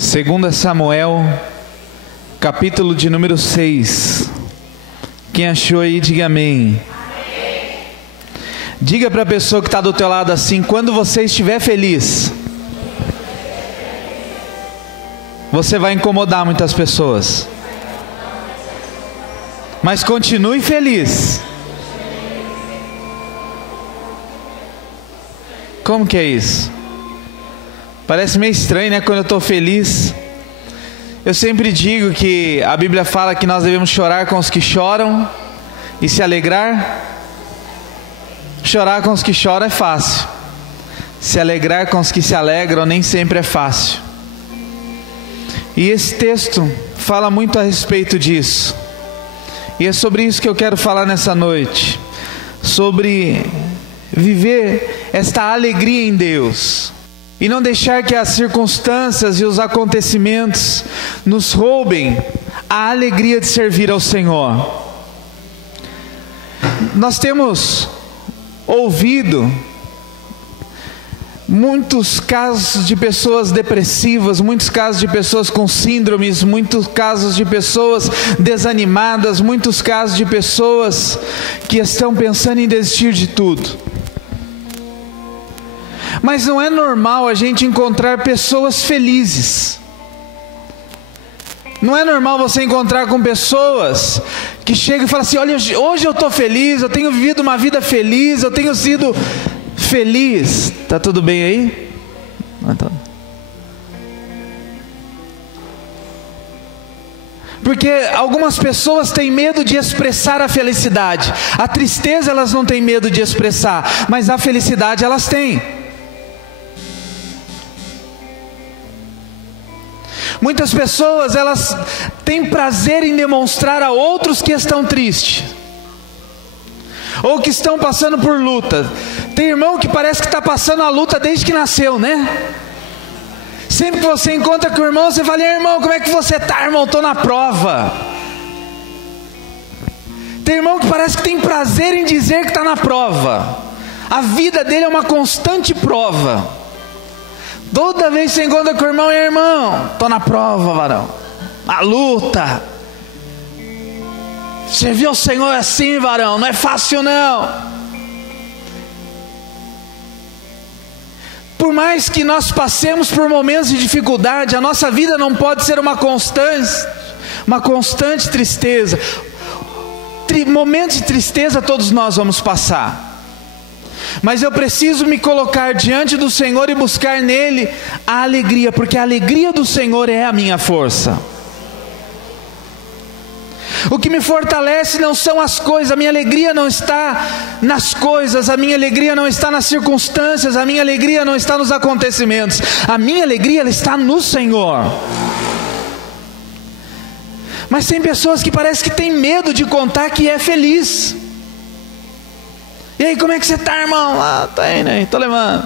2 Samuel, capítulo de número 6. Quem achou aí, diga amém. Amém. Diga para a pessoa que está do teu lado assim: quando você estiver feliz, você vai incomodar muitas pessoas, mas continue feliz. Como que é isso? Parece meio estranho, né? Quando eu estou feliz. Eu sempre digo que a Bíblia fala que nós devemos chorar com os que choram e se alegrar. Chorar com os que choram é fácil. Se alegrar com os que se alegram nem sempre é fácil. E esse texto fala muito a respeito disso. E é sobre isso que eu quero falar nessa noite. Sobre viver esta alegria em Deus. E não deixar que as circunstâncias e os acontecimentos nos roubem a alegria de servir ao Senhor. Nós temos ouvido muitos casos de pessoas depressivas, muitos casos de pessoas com síndromes, muitos casos de pessoas desanimadas, muitos casos de pessoas que estão pensando em desistir de tudo. Mas não é normal a gente encontrar pessoas felizes. Não é normal você encontrar com pessoas que chegam e falam assim: olha, hoje eu estou feliz, eu tenho vivido uma vida feliz, eu tenho sido feliz. Está tudo bem aí? Porque algumas pessoas têm medo de expressar a felicidade. A tristeza elas não têm medo de expressar, mas a felicidade elas têm. Muitas pessoas, elas têm prazer em demonstrar a outros que estão tristes, ou que estão passando por luta. Tem irmão que parece que está passando a luta desde que nasceu, né? Sempre que você encontra com o irmão, você fala: irmão, como é que você está, irmão? Estou na prova. Tem irmão que parece que tem prazer em dizer que está na prova. A vida dele é uma constante prova. Toda vez que você encontra com o irmão: irmão, estou na prova, varão, a luta. Servir ao Senhor é assim, varão, não é fácil não. Por mais que nós passemos por momentos de dificuldade, a nossa vida não pode ser uma constante tristeza. Momentos de tristeza todos nós vamos passar. Mas eu preciso me colocar diante do Senhor e buscar nele a alegria, porque a alegria do Senhor é a minha força. O que me fortalece não são as coisas, a minha alegria não está nas coisas, a minha alegria não está nas circunstâncias, a minha alegria não está nos acontecimentos, a minha alegria ela está no Senhor. Mas tem pessoas que parece que têm medo de contar que é feliz. E aí, como é que você está, irmão? Tô indo aí, tô levando.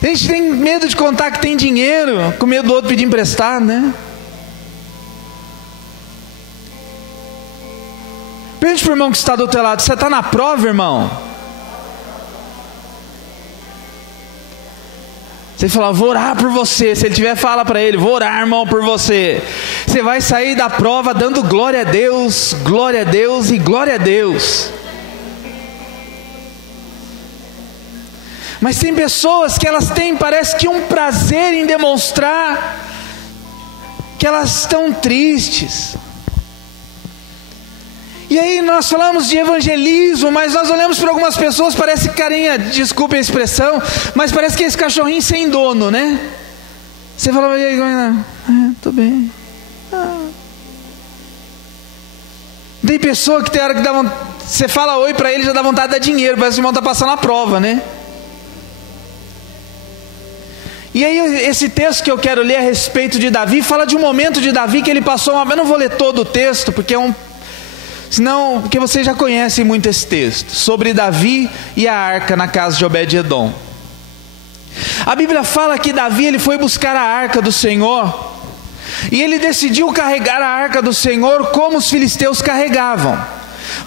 A gente tem medo de contar que tem dinheiro, com medo do outro pedir emprestado, né? Pergunte para o irmão que está do outro lado: você está na prova, irmão? Você fala: vou orar por você. Se ele tiver, fala para ele: vou orar, irmão, por você. Você vai sair da prova dando glória a Deus e glória a Deus. Mas tem pessoas que elas têm, parece que um prazer em demonstrar que elas estão tristes. E aí nós falamos de evangelismo, mas nós olhamos para algumas pessoas, parece carinha, desculpe a expressão, mas parece que esse cachorrinho sem dono, né? Você fala: e aí, tô bem. Tem pessoa que tem hora que dá vontade, você fala oi para ele, já dá vontade de dar dinheiro, parece que o irmão está passando a prova, né? E aí esse texto que eu quero ler a respeito de Davi, fala de um momento de Davi que ele passou eu não vou ler todo o texto, porque porque vocês já conhecem muito esse texto, sobre Davi e a arca na casa de Obed-edom. A Bíblia fala que Davi ele foi buscar a arca do Senhor, e ele decidiu carregar a arca do Senhor como os filisteus carregavam.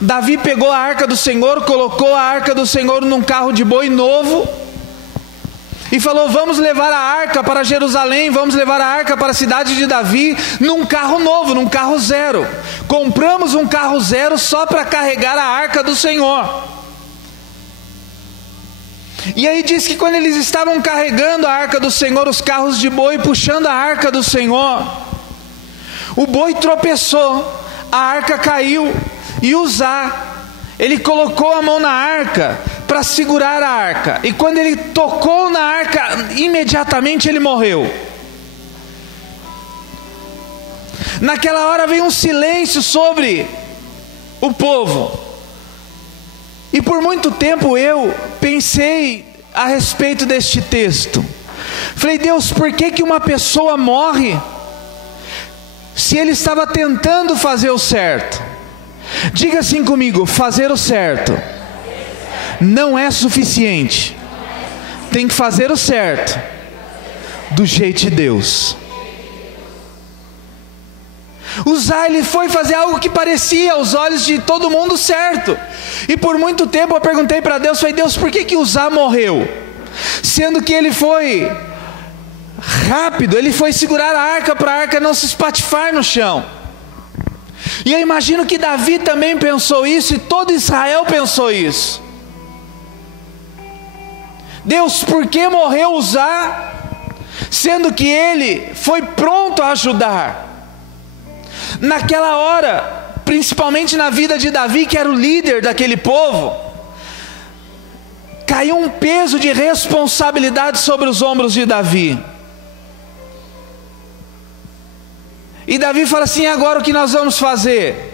Davi pegou a arca do Senhor, colocou a arca do Senhor num carro de boi novo, e falou: vamos levar a arca para Jerusalém, vamos levar a arca para a cidade de Davi, num carro novo, num carro zero. Compramos um carro zero só para carregar a arca do Senhor. E aí diz que quando eles estavam carregando a arca do Senhor, os carros de boi puxando a arca do Senhor, o boi tropeçou, a arca caiu, e Uzá, ele colocou a mão na arca para segurar a arca, e quando ele tocou na arca, imediatamente ele morreu. Naquela hora veio um silêncio sobre o povo, e por muito tempo eu pensei a respeito deste texto. Falei: Deus, por que uma pessoa morre se ele estava tentando fazer o certo? Diga assim comigo: fazer o certo não é suficiente. Tem que fazer o certo do jeito de Deus. Uzá, ele foi fazer algo que parecia aos olhos de todo mundo certo. E por muito tempo eu perguntei para Deus, falei: Deus, por que Uzá morreu? Sendo que ele foi rápido, ele foi segurar a arca para a arca não se espatifar no chão. E eu imagino que Davi também pensou isso, e todo Israel pensou isso. Deus, por que morreu Uzá, sendo que ele foi pronto a ajudar? Naquela hora, principalmente na vida de Davi, que era o líder daquele povo, caiu um peso de responsabilidade sobre os ombros de Davi. E Davi fala assim: agora o que nós vamos fazer?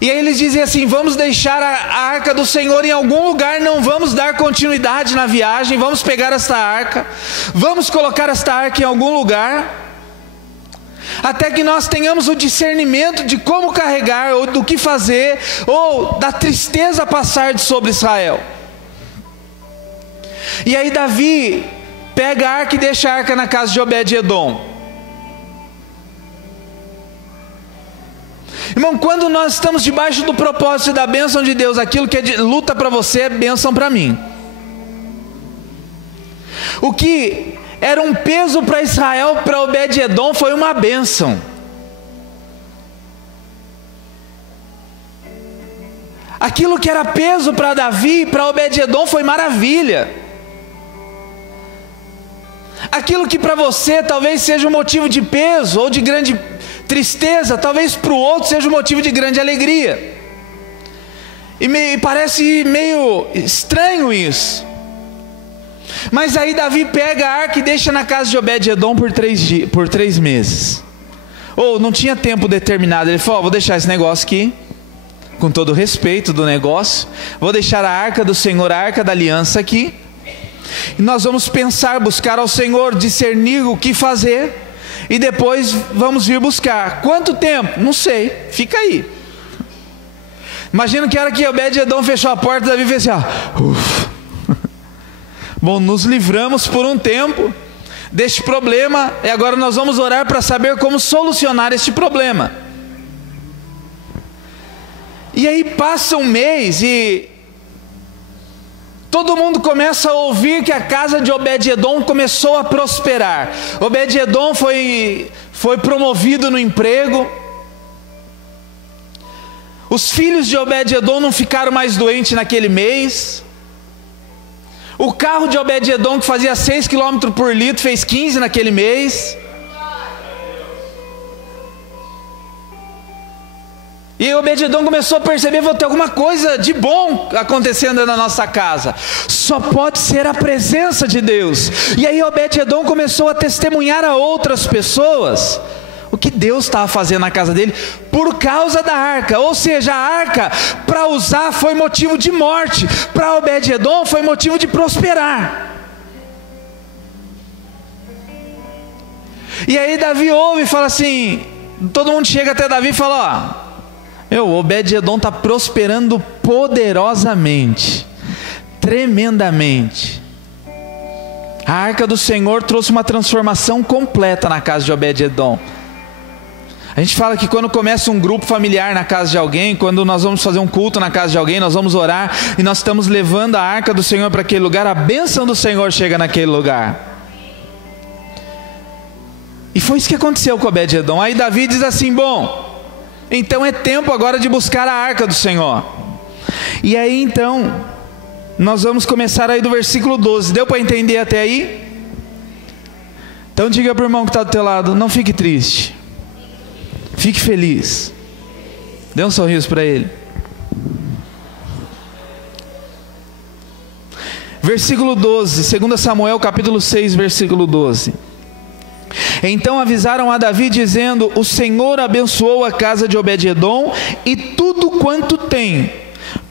E aí eles dizem assim: vamos deixar a arca do Senhor em algum lugar, não vamos dar continuidade na viagem, vamos pegar esta arca, vamos colocar esta arca em algum lugar, até que nós tenhamos o discernimento de como carregar, ou do que fazer, ou da tristeza passar sobre Israel. E aí Davi pega a arca e deixa a arca na casa de Obed-edom. Irmão, quando nós estamos debaixo do propósito e da bênção de Deus, aquilo que é luta para você é bênção para mim. O que era um peso para Israel, para Obed-edom, foi uma bênção. Aquilo que era peso para Davi, para Obed-edom, foi maravilha. Aquilo que para você talvez seja um motivo de peso ou de grande tristeza, talvez para o outro seja um motivo de grande alegria. E parece meio estranho isso. Mas aí Davi pega a arca e deixa na casa de Obed-edom por 3 meses. Ou não tinha tempo determinado. Ele falou: vou deixar esse negócio aqui, com todo o respeito do negócio, vou deixar a arca do Senhor, a arca da aliança aqui, e nós vamos pensar, buscar ao Senhor, discernir o que fazer, e depois vamos vir buscar. Quanto tempo? Não sei, fica aí. Imagina que a hora que Obed-edom fechou a porta, Davi fez assim: ufa. Bom, nos livramos por um tempo deste problema, e agora nós vamos orar para saber como solucionar este problema. E aí passa um mês e todo mundo começa a ouvir que a casa de Obed-edom começou a prosperar. Obed-edom foi promovido no emprego. Os filhos de Obed-edom não ficaram mais doentes naquele mês. O carro de Obed-edom, que fazia 6 km por litro, fez 15 naquele mês. E Obed-edom começou a perceber: vou ter alguma coisa de bom acontecendo na nossa casa. Só pode ser a presença de Deus. E aí Obed-edom começou a testemunhar a outras pessoas o que Deus estava fazendo na casa dele, por causa da arca. Ou seja, a arca para Uzá foi motivo de morte, para Obed-edom foi motivo de prosperar. E aí Davi ouve e fala assim, todo mundo chega até Davi e fala: Obed-edom está prosperando poderosamente, tremendamente. A arca do Senhor trouxe uma transformação completa na casa de Obed-edom. A gente fala que quando começa um grupo familiar na casa de alguém, quando nós vamos fazer um culto na casa de alguém, nós vamos orar e nós estamos levando a arca do Senhor para aquele lugar, a bênção do Senhor chega naquele lugar. E foi isso que aconteceu com Obed-edom. Aí Davi diz assim: bom, então é tempo agora de buscar a arca do Senhor. E aí então, nós vamos começar aí do versículo 12. Deu para entender até aí? Então diga para o irmão que está do teu lado: não fique triste, fique feliz. Dê um sorriso para ele. Versículo 12, 2 Samuel capítulo 6, versículo 12. Então avisaram a Davi dizendo: o Senhor abençoou a casa de Obed-edom e tudo quanto tem.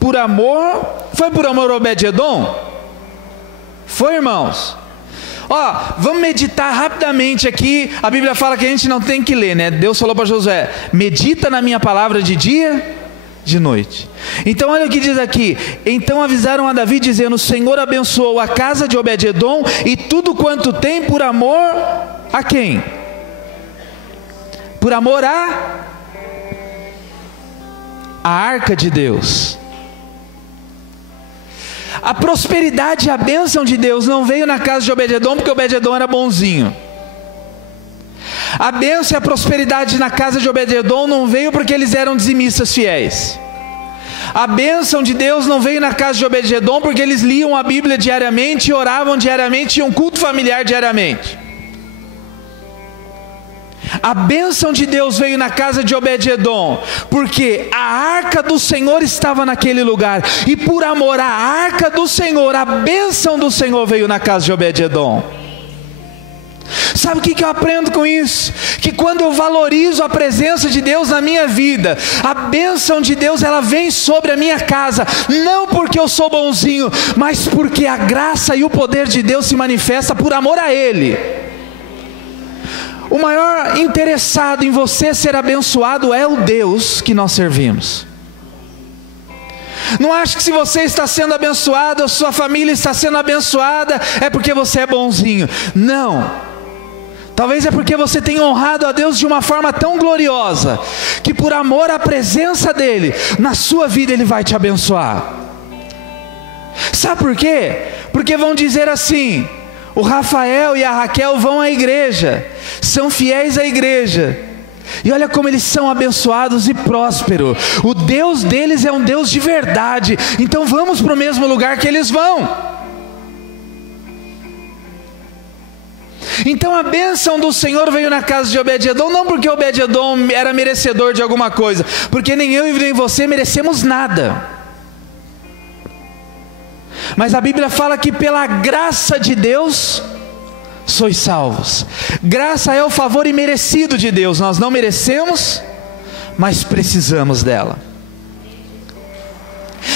Por amor, foi por amor a Obed-edom? Foi, irmãos? Ó, vamos meditar rapidamente aqui. A Bíblia fala que a gente não tem que ler, né? Deus falou para Josué: medita na minha palavra de dia, de noite. Então olha o que diz aqui: então avisaram a Davi dizendo: o Senhor abençoou a casa de Obed-edom e tudo quanto tem, por amor a quem? Por amor a arca de Deus. A prosperidade e a bênção de Deus não veio na casa de Obed-edom porque Obed-edom era bonzinho. A bênção e a prosperidade na casa de Obed-edom não veio porque eles eram dizimistas fiéis. A bênção de Deus não veio na casa de Obed-edom porque eles liam a Bíblia diariamente, oravam diariamente, tinham um culto familiar diariamente. A bênção de Deus veio na casa de Obed-edom porque a arca do Senhor estava naquele lugar, e por amor à arca do Senhor, a bênção do Senhor veio na casa de Obed-edom. Sabe o que eu aprendo com isso? Que quando eu valorizo a presença de Deus na minha vida, a bênção de Deus ela vem sobre a minha casa, não porque eu sou bonzinho, mas porque a graça e o poder de Deus se manifesta por amor a Ele. O maior interessado em você ser abençoado é o Deus que nós servimos. Não acho que se você está sendo abençoado, ou sua família está sendo abençoada, é porque você é bonzinho. Não. Talvez é porque você tem honrado a Deus de uma forma tão gloriosa, que por amor à presença dEle, na sua vida Ele vai te abençoar. Sabe por quê? Porque vão dizer assim: o Rafael e a Raquel vão à igreja, são fiéis à igreja, e olha como eles são abençoados e prósperos. O Deus deles é um Deus de verdade, então vamos para o mesmo lugar que eles vão. Então a bênção do Senhor veio na casa de Obed-edom, não porque Obed-edom era merecedor de alguma coisa, porque nem eu e nem você merecemos nada. Mas a Bíblia fala que pela graça de Deus sois salvos. Graça é o favor imerecido de Deus. Nós não merecemos, mas precisamos dela.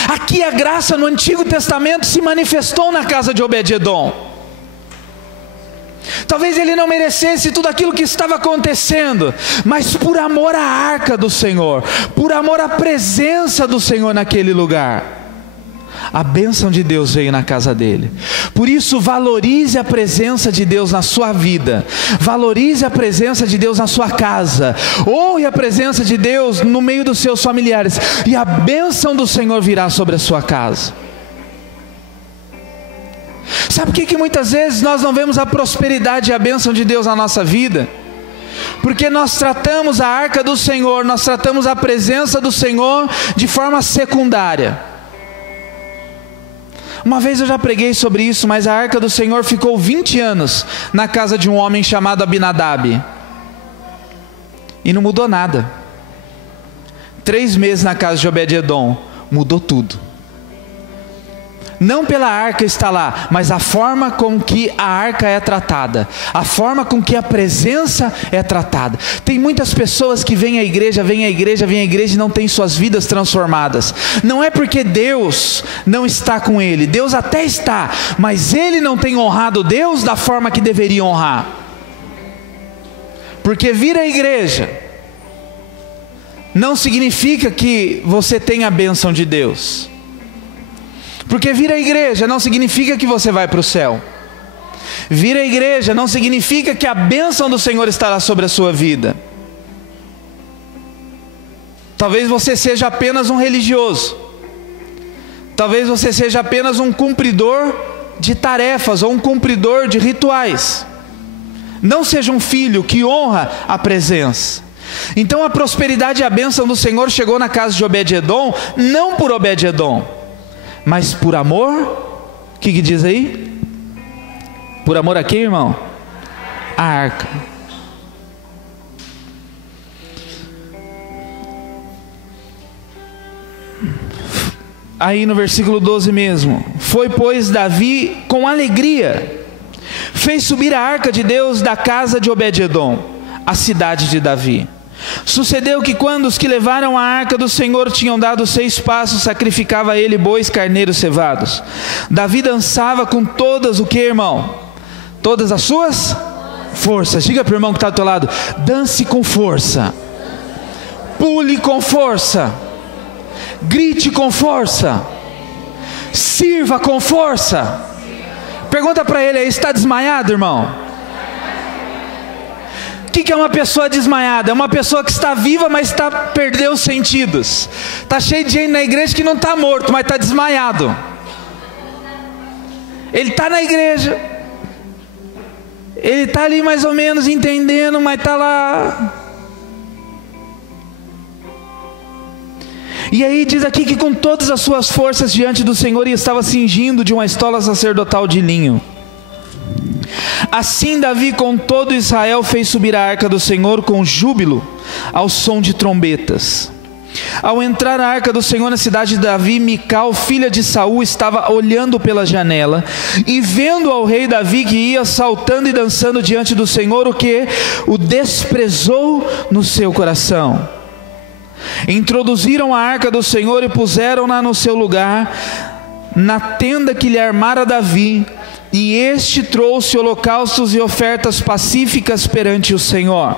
Aqui a graça no Antigo Testamento se manifestou na casa de Obed-edom. Talvez ele não merecesse tudo aquilo que estava acontecendo, mas por amor à arca do Senhor, por amor à presença do Senhor naquele lugar, a bênção de Deus veio na casa dele. Por isso valorize a presença de Deus na sua vida, valorize a presença de Deus na sua casa, honre a presença de Deus no meio dos seus familiares, e a bênção do Senhor virá sobre a sua casa. Sabe por que muitas vezes nós não vemos a prosperidade e a bênção de Deus na nossa vida? Porque nós tratamos a arca do Senhor, nós tratamos a presença do Senhor de forma secundária. Uma vez eu já preguei sobre isso, mas a arca do Senhor ficou 20 anos na casa de um homem chamado Abinadab, e não mudou nada. 3 meses na casa de Obed-edom, mudou tudo. Não pela arca está lá, mas a forma com que a arca é tratada, a forma com que a presença é tratada. Tem muitas pessoas que vêm à igreja e não têm suas vidas transformadas. Não é porque Deus não está com ele, Deus até está, mas ele não tem honrado Deus da forma que deveria honrar. Porque vir à igreja não significa que você tem a bênção de Deus. Porque vir à igreja não significa que você vai para o céu. Vir à igreja não significa que a bênção do Senhor estará sobre a sua vida. Talvez você seja apenas um religioso. Talvez você seja apenas um cumpridor de tarefas ou um cumpridor de rituais. Não seja um filho que honra a presença. Então a prosperidade e a bênção do Senhor chegou na casa de Obed-edom, não por Obed-edom, mas por amor. O que diz aí? Por amor a quem, irmão? A arca. Aí no versículo 12 mesmo: foi pois Davi com alegria, fez subir a arca de Deus da casa de Obed-edom, a cidade de Davi. Sucedeu que quando os que levaram a arca do Senhor tinham dado 6 passos, sacrificava ele bois, carneiros cevados. Davi dançava com todas o que, irmão? Todas as suas forças. Diga para o irmão que está do teu lado: dance com força, pule com força, grite com força, sirva com força. Pergunta para ele aí: está desmaiado, irmão? O que é uma pessoa desmaiada? É uma pessoa que está viva, mas perdeu os sentidos. Está cheio de gente na igreja que não está morto, mas está desmaiado. Ele está na igreja, ele está ali mais ou menos entendendo, mas está lá. E aí diz aqui que com todas as suas forças diante do Senhor, e estava cingindo de uma estola sacerdotal de linho. Assim Davi com todo Israel fez subir a arca do Senhor com júbilo, ao som de trombetas. Ao entrar a arca do Senhor na cidade de Davi, Mical, filha de Saul, estava olhando pela janela, e vendo ao rei Davi que ia saltando e dançando diante do Senhor, o que o desprezou no seu coração. Introduziram a arca do Senhor e puseram-na no seu lugar, na tenda que lhe armara Davi, e este trouxe holocaustos e ofertas pacíficas perante o Senhor.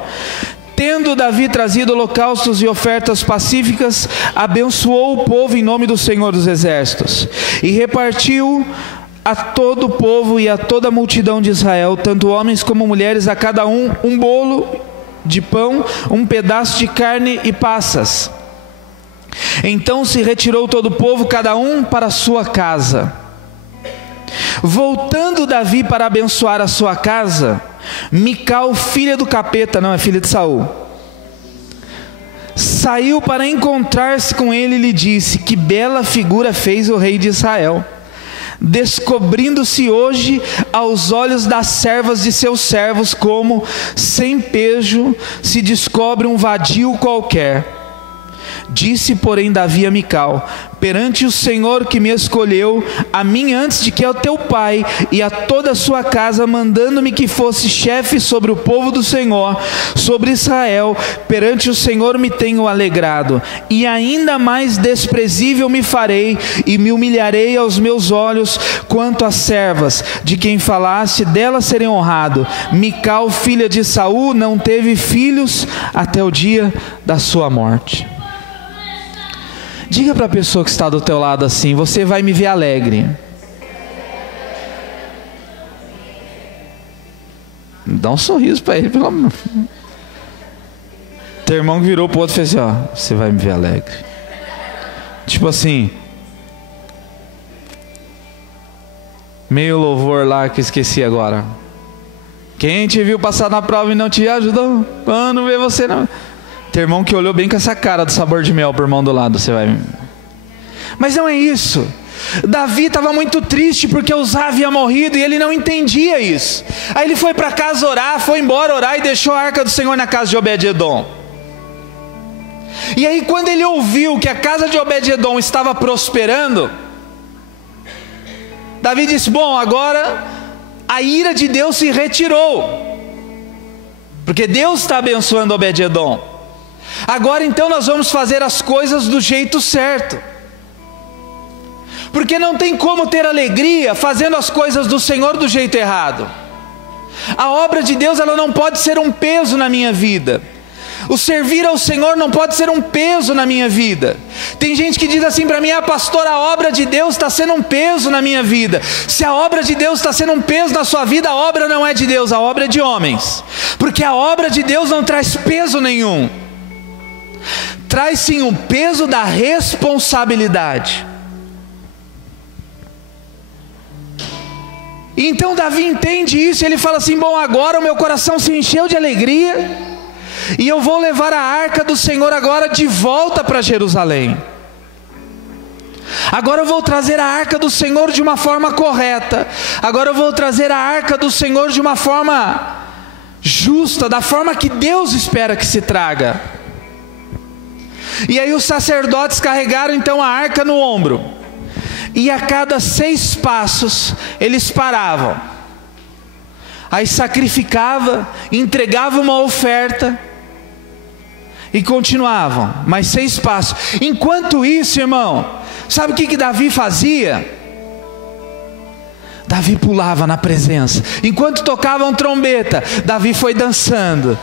Tendo Davi trazido holocaustos e ofertas pacíficas, abençoou o povo em nome do Senhor dos Exércitos, e repartiu a todo o povo e a toda a multidão de Israel, tanto homens como mulheres, a cada um bolo de pão, um pedaço de carne e passas. Então se retirou todo o povo, cada um para a sua casa. Voltando Davi para abençoar a sua casa, Mical, filha do capeta, não é filha de Saul, saiu para encontrar-se com ele e lhe disse: que bela figura fez o rei de Israel, descobrindo-se hoje aos olhos das servas de seus servos, como sem pejo se descobre um vadio qualquer. Disse, porém, Davi a Mical: perante o Senhor que me escolheu, a mim antes de que ao teu pai e a toda a sua casa, mandando-me que fosse chefe sobre o povo do Senhor, sobre Israel, perante o Senhor me tenho alegrado, e ainda mais desprezível me farei, e me humilharei aos meus olhos, quanto às servas, de quem falaste, delas serei honrado. Mical, filha de Saul, não teve filhos até o dia da sua morte. Diga para a pessoa que está do teu lado assim: você vai me ver alegre. Dá um sorriso para ele, pelo amor. Teu irmão que virou para o outro e fez assim: ó, você vai me ver alegre. Tipo assim, meio louvor lá que esqueci agora. Quem te viu passar na prova e não te ajudou, quando vê você não... Teu irmão que olhou bem com essa cara do sabor de mel pro irmão do lado, você vai... Mas não é isso. Davi estava muito triste porque Uzá havia morrido e ele não entendia isso. Aí ele foi para casa orar, foi embora orar e deixou a arca do Senhor na casa de Obed-edom. E aí quando ele ouviu que a casa de Obed-edom estava prosperando, Davi disse: bom, agora a ira de Deus se retirou, porque Deus está abençoando Obed-edom. Agora então nós vamos fazer as coisas do jeito certo, porque não tem como ter alegria fazendo as coisas do Senhor do jeito errado. A obra de Deus, ela não pode ser um peso na minha vida. O servir ao Senhor não pode ser um peso na minha vida. Tem gente que diz assim para mim: ah, pastor, a obra de Deus está sendo um peso na minha vida. Se a obra de Deus está sendo um peso na sua vida, a obra não é de Deus, a obra é de homens, porque a obra de Deus não traz peso nenhum. traz sim o peso da responsabilidade. Então Davi entende isso, ele fala assim: bom, agora o meu coração se encheu de alegria, e eu vou levar a arca do Senhor agora de volta para Jerusalém. Agora eu vou trazer a arca do Senhor de uma forma correta. Agora eu vou trazer a arca do Senhor de uma forma justa, da forma que Deus espera que se traga. E aí os sacerdotes carregaram então a arca no ombro, e a cada 6 passos eles paravam, aí sacrificava, entregava uma oferta e continuavam, mais 6 passos. Enquanto isso, irmão, sabe o que Davi fazia? Davi pulava na presença. Enquanto tocavam trombeta, Davi foi dançando,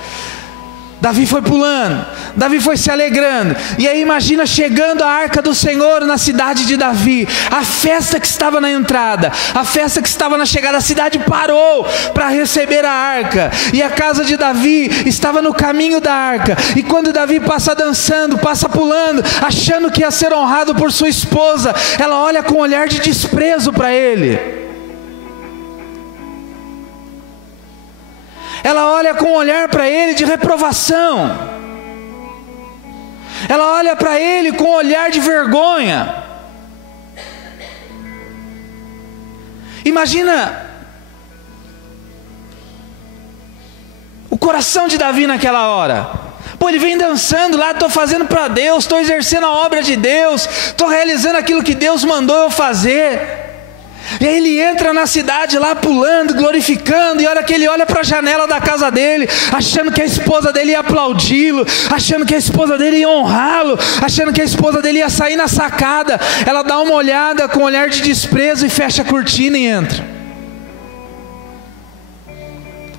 Davi foi pulando, Davi foi se alegrando. E aí imagina chegando a arca do Senhor na cidade de Davi, a festa que estava na entrada, a festa que estava na chegada. A cidade parou para receber a arca, e a casa de Davi estava no caminho da arca. E quando Davi passa dançando, passa pulando, achando que ia ser honrado por sua esposa, ela olha com um olhar de desprezo para ele. Ela olha com um olhar para ele de reprovação. Ela olha para ele com um olhar de vergonha. Imagina o coração de Davi naquela hora. Pô, ele vem dançando lá, estou fazendo para Deus, estou exercendo a obra de Deus, estou realizando aquilo que Deus mandou eu fazer. E aí ele entra na cidade lá pulando, glorificando, e a hora que ele olha para a janela da casa dele, achando que a esposa dele ia aplaudi-lo, achando que a esposa dele ia honrá-lo, achando que a esposa dele ia sair na sacada, ela dá uma olhada com um olhar de desprezo e fecha a cortina e entra.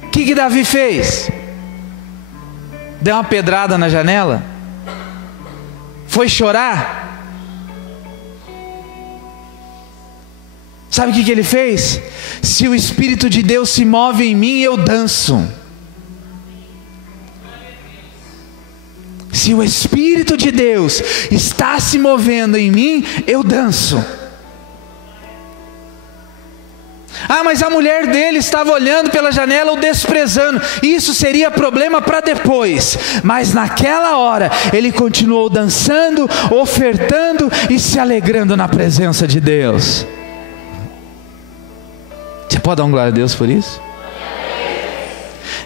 O que Davi fez? Deu uma pedrada na janela? Foi chorar? Sabe o que ele fez? Se o Espírito de Deus se move em mim, eu danço. Se o Espírito de Deus está se movendo em mim, eu danço. Ah, mas a mulher dele estava olhando pela janela, o desprezando. Isso seria problema para depois. Mas naquela hora, ele continuou dançando, ofertando e se alegrando na presença de Deus. Você pode dar um glória a Deus por isso?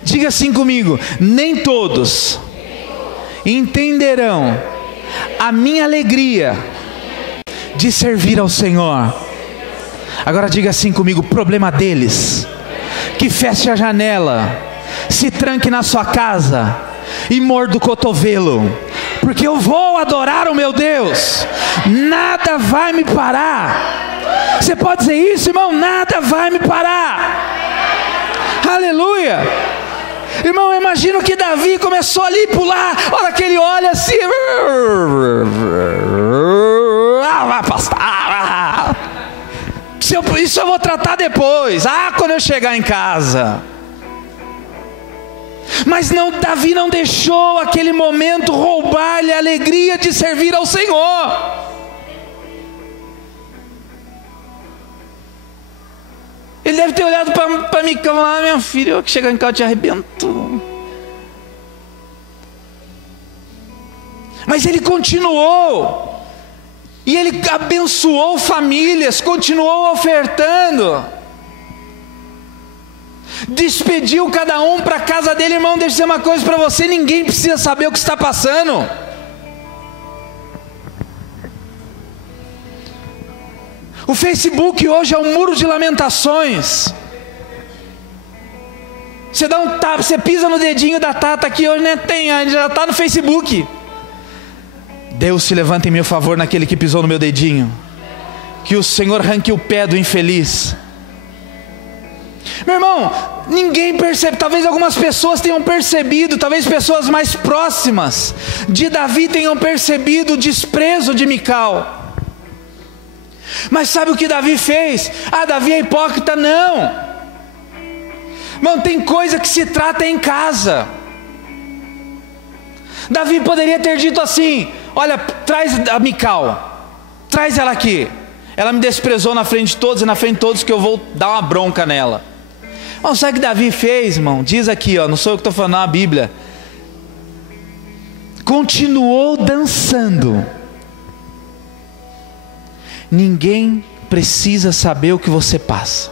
Diga assim comigo: nem todos entenderão a minha alegria de servir ao Senhor. Agora diga assim comigo: problema deles, que feche a janela, se tranque na sua casa e morda o cotovelo, porque eu vou adorar o meu Deus, nada vai me parar. Você pode dizer isso, irmão? Nada vai me parar. Aleluia. Irmão, eu imagino que Davi começou ali a pular. A hora que ele olha assim, vai pastar. Isso eu vou tratar depois. Quando eu chegar em casa. Mas não, Davi não deixou aquele momento roubar-lhe a alegria de servir ao Senhor. Ele deve ter olhado para mim e falado: minha filha, eu que chegar em casa eu te arrebento. Mas ele continuou, e ele abençoou famílias, continuou ofertando, despediu cada um para a casa dele. Irmão, deixa eu dizer uma coisa para você: ninguém precisa saber o que está passando. O Facebook hoje é um muro de lamentações. Você dá um tapa, você pisa no dedinho da Tata aqui hoje, né? Ele já está no Facebook. Deus se levanta em meu favor naquele que pisou no meu dedinho. Que o Senhor arranque o pé do infeliz. Meu irmão, ninguém percebe. Talvez algumas pessoas tenham percebido, talvez pessoas mais próximas de Davi tenham percebido o desprezo de Mical. Mas sabe o que Davi fez? Davi é hipócrita? Não. Irmão, tem coisa que se trata em casa. Davi poderia ter dito assim: olha, traz a Mical, traz ela aqui. Ela me desprezou na frente de todos, e na frente de todos que eu vou dar uma bronca nela. Mas sabe o que Davi fez, irmão? Diz aqui, ó, não sou eu que estou falando, na Bíblia. Continuou dançando. Ninguém precisa saber o que você passa.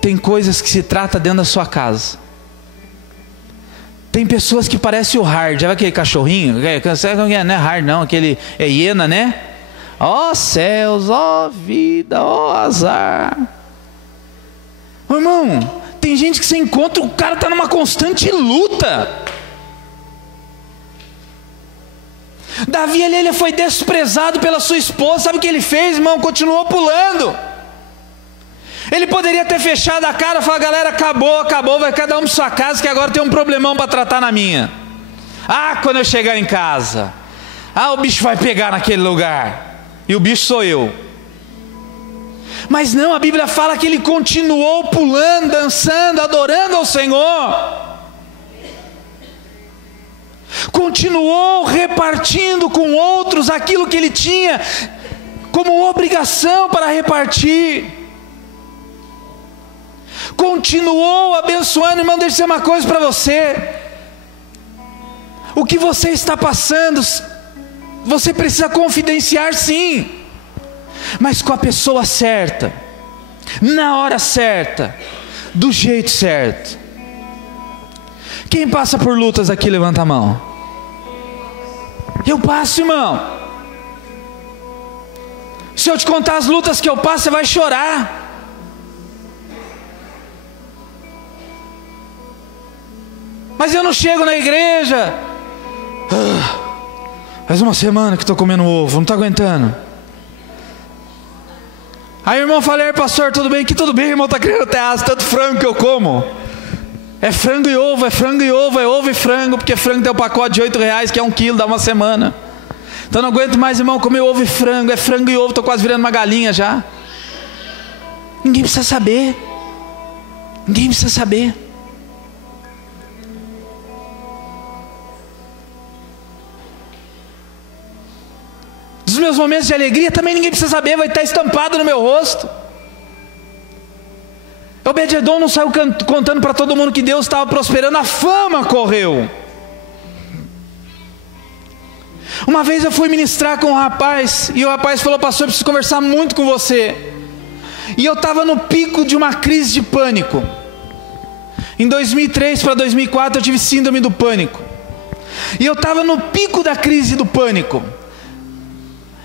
Tem coisas que se trata dentro da sua casa. Tem pessoas que parecem o Hard. Já viu aquele cachorrinho? Não é Hard não, aquele é hiena, né? Ó céus, ó vida, ó azar. Ô, irmão, tem gente que você encontra, o cara está numa constante luta. Davi, ele foi desprezado pela sua esposa. Sabe o que ele fez, irmão? Continuou pulando. Ele poderia ter fechado a cara e falado: galera, acabou, vai cada um para sua casa, que agora tem um problemão para tratar na minha. Ah, quando eu chegar em casa, o bicho vai pegar naquele lugar, e o bicho sou eu. Mas não, a Bíblia fala que ele continuou pulando, dançando, adorando ao Senhor. Continuou repartindo com outros aquilo que ele tinha como obrigação para repartir. Continuou abençoando. Irmão, deixa eu dizer uma coisa para você. O que você está passando, você precisa confidenciar, sim, mas com a pessoa certa, na hora certa, do jeito certo. Quem passa por lutas aqui, levanta a mão. Eu passo, irmão. Se eu te contar as lutas que eu passo, você vai chorar. Mas eu não chego na igreja. Faz uma semana que estou comendo ovo, não estou aguentando. Aí o irmão fala: pastor, tudo bem? Que tudo bem, irmão, está criando até asa, tanto frango que eu como. É frango e ovo, é frango e ovo, é ovo e frango, porque frango tem um pacote de R$8, que é 1 quilo, dá uma semana. Então não aguento mais, irmão, comer ovo e frango, é frango e ovo, estou quase virando uma galinha já. Ninguém precisa saber. Ninguém precisa saber. Dos meus momentos de alegria também ninguém precisa saber, vai estar estampado no meu rosto. Obed-edom não saiu contando para todo mundo que Deus estava prosperando, a fama correu. Uma vez eu fui ministrar com um rapaz, e o rapaz falou: pastor, eu preciso conversar muito com você. E eu estava no pico de uma crise de pânico. Em 2003 para 2004 eu tive síndrome do pânico. E eu estava no pico da crise do pânico.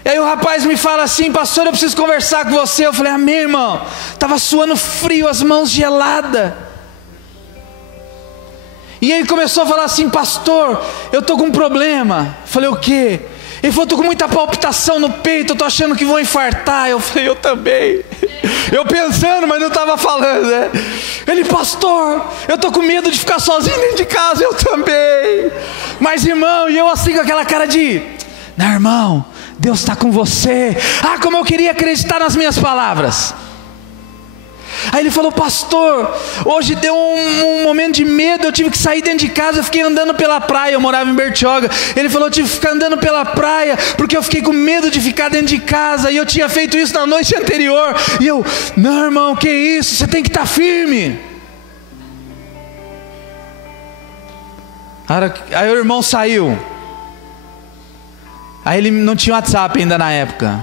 E aí o rapaz me fala assim: pastor, eu preciso conversar com você. Eu falei: amém, irmão. Estava suando frio, as mãos geladas. E ele começou a falar assim: pastor, eu estou com um problema. Eu falei: o quê? Ele falou: estou com muita palpitação no peito, eu estou achando que vou infartar. Eu falei: eu também. Eu pensando, mas não estava falando, né? Ele: pastor, eu estou com medo de ficar sozinho dentro de casa. Eu também. Mas irmão, e eu assim com aquela cara de: não, irmão, Deus está com você. Ah, como eu queria acreditar nas minhas palavras. Aí ele falou: pastor, hoje deu um momento de medo, eu tive que sair dentro de casa, eu fiquei andando pela praia, eu morava em Bertioga. Ele falou: eu tive que ficar andando pela praia, porque eu fiquei com medo de ficar dentro de casa, e eu tinha feito isso na noite anterior. E eu: não, irmão, que isso, você tem que estar firme. Aí o irmão saiu. Aí ele não tinha WhatsApp ainda na época.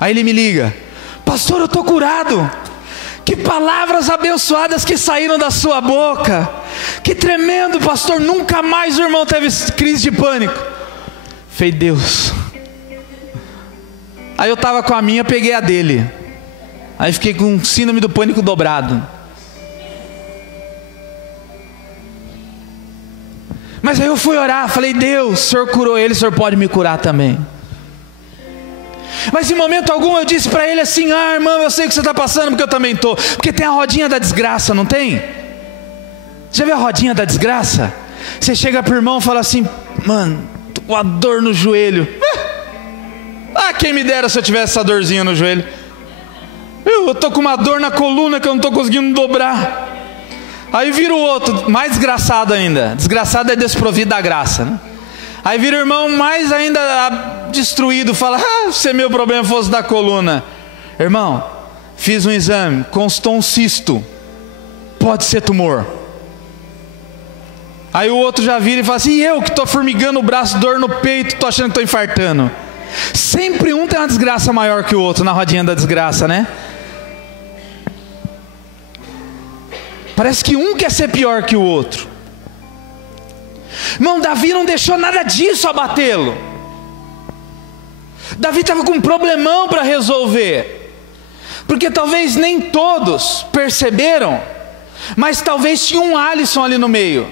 Aí ele me liga: pastor, eu estou curado. Que palavras abençoadas que saíram da sua boca. Que tremendo, pastor. Nunca mais o irmão teve crise de pânico. Falei: Deus. Aí eu estava com a minha, peguei a dele. Aí fiquei com síndrome do pânico dobrado. Mas aí eu fui orar, falei: Deus, o Senhor curou ele, o Senhor pode me curar também. Mas em momento algum eu disse para ele assim: ah, irmão, eu sei o que você está passando, porque eu também estou. Porque tem a rodinha da desgraça, não tem? Já viu a rodinha da desgraça? Você chega para o irmão e fala assim: mano, tô com uma dor no joelho. Ah, quem me dera se eu tivesse essa dorzinha no joelho. Eu tô com uma dor na coluna que eu não estou conseguindo dobrar. Aí vira o outro, mais desgraçado ainda. Desgraçado é desprovido da graça, né? Aí vira o irmão mais ainda destruído, fala: se meu problema fosse da coluna. Irmão, fiz um exame, constou um cisto, pode ser tumor. Aí o outro já vira e fala assim: e eu que estou formigando o braço, dor no peito, estou achando que estou infartando. Sempre um tem uma desgraça maior que o outro na rodinha da desgraça, né? Parece que um quer ser pior que o outro. Irmão, Davi não deixou nada disso abatê-lo. Davi estava com um problemão para resolver, porque talvez nem todos perceberam, mas talvez tinha um Alisson ali no meio.